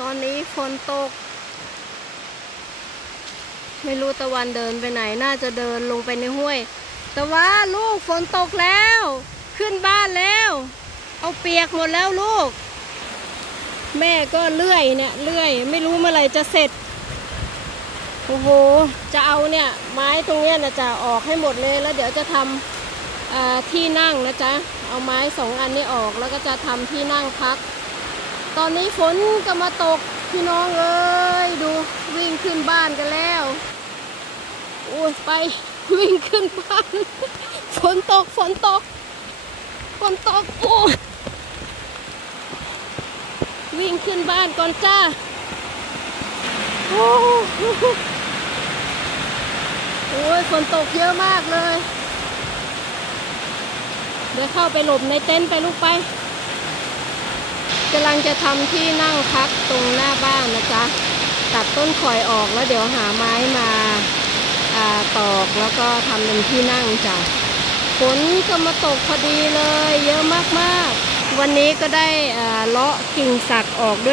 ตอนนี้ฝนตก ไม่รู้ตะวันเดินไปไหน น่าจะเดินลงไปในห้วยแต่ว่าลูกฝนตกแล้ว ขึ้นบ้านแล้ว เอาเปียกหมดแล้วลูก แม่ก็เลื่อยเนี่ยเลื่อย ไม่รู้เมื่อไหร่จะเสร็จ โอ้โห จะเอาเนี่ยไม้ตรงเนี้ยนะจะออกให้หมดเลยแล้วเดี๋ยวจะทำที่นั่งนะจ๊ะ เอาไม้สองอันนี้ออกแล้วก็จะทำที่นั่งพัก ตอนนี้ฝนก็มาตกพี่น้องเอ้ยดูวิ่งขึ้นบ้านกันแล้วโอ้ยไปวิ่งขึ้นบ้านฝนตกฝนตกฝนตกโอ้วิ่งขึ้นบ้านก่อนจ้าโอ้โอ้ยฝนตกเยอะมากเลย เดี๋ยวเข้าไปหลบในเต็นท์ไปลูกไป กำลังจะทำที่นั่งพักตรงหน้าบ้านนะจ๊ะ ตัดต้นข่อยออกแล้วเดี๋ยวหาไม้มาอาตอกแล้วก็ทำเป็นที่นั่งจ้ะฝนก็มาตกพอดีเลย เยอะมากๆ วันนี้ก็ได้เลาะกิ่งสักออกด้วย